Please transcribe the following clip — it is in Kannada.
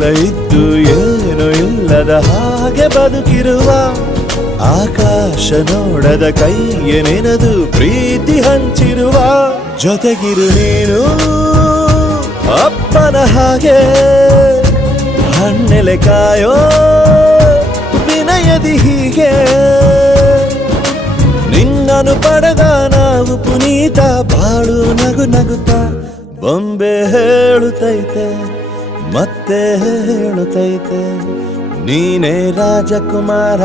ಎಲ್ಲ ಇದ್ದು ಏನು ಇಲ್ಲದ ಹಾಗೆ ಬದುಕಿರುವ ಆಕಾಶ ನೋಡದ ಕೈಯೇ ನೆನೆದು ಪ್ರೀತಿ ಹಂಚಿರುವ ಜೊತೆಗಿರು ನೀನು ಅಪ್ಪನ ಹಾಗೆ ಹಣ್ಣೆಲೆ ಕಾಯೋ ವಿನಯದಿ ಹೀಗೆ ನಿನ್ನನು ಪಡೆದ ನಾವು ಪುನೀತ ಬಾಳು ನಗು ನಗುತ್ತಾ ಬೊಂಬೆ ಹೇಳುತ್ತೈತೆ ಮತ್ತೆ ಹೇಳುತ್ತೈತೆ ನೀನೇ ರಾಜಕುಮಾರ.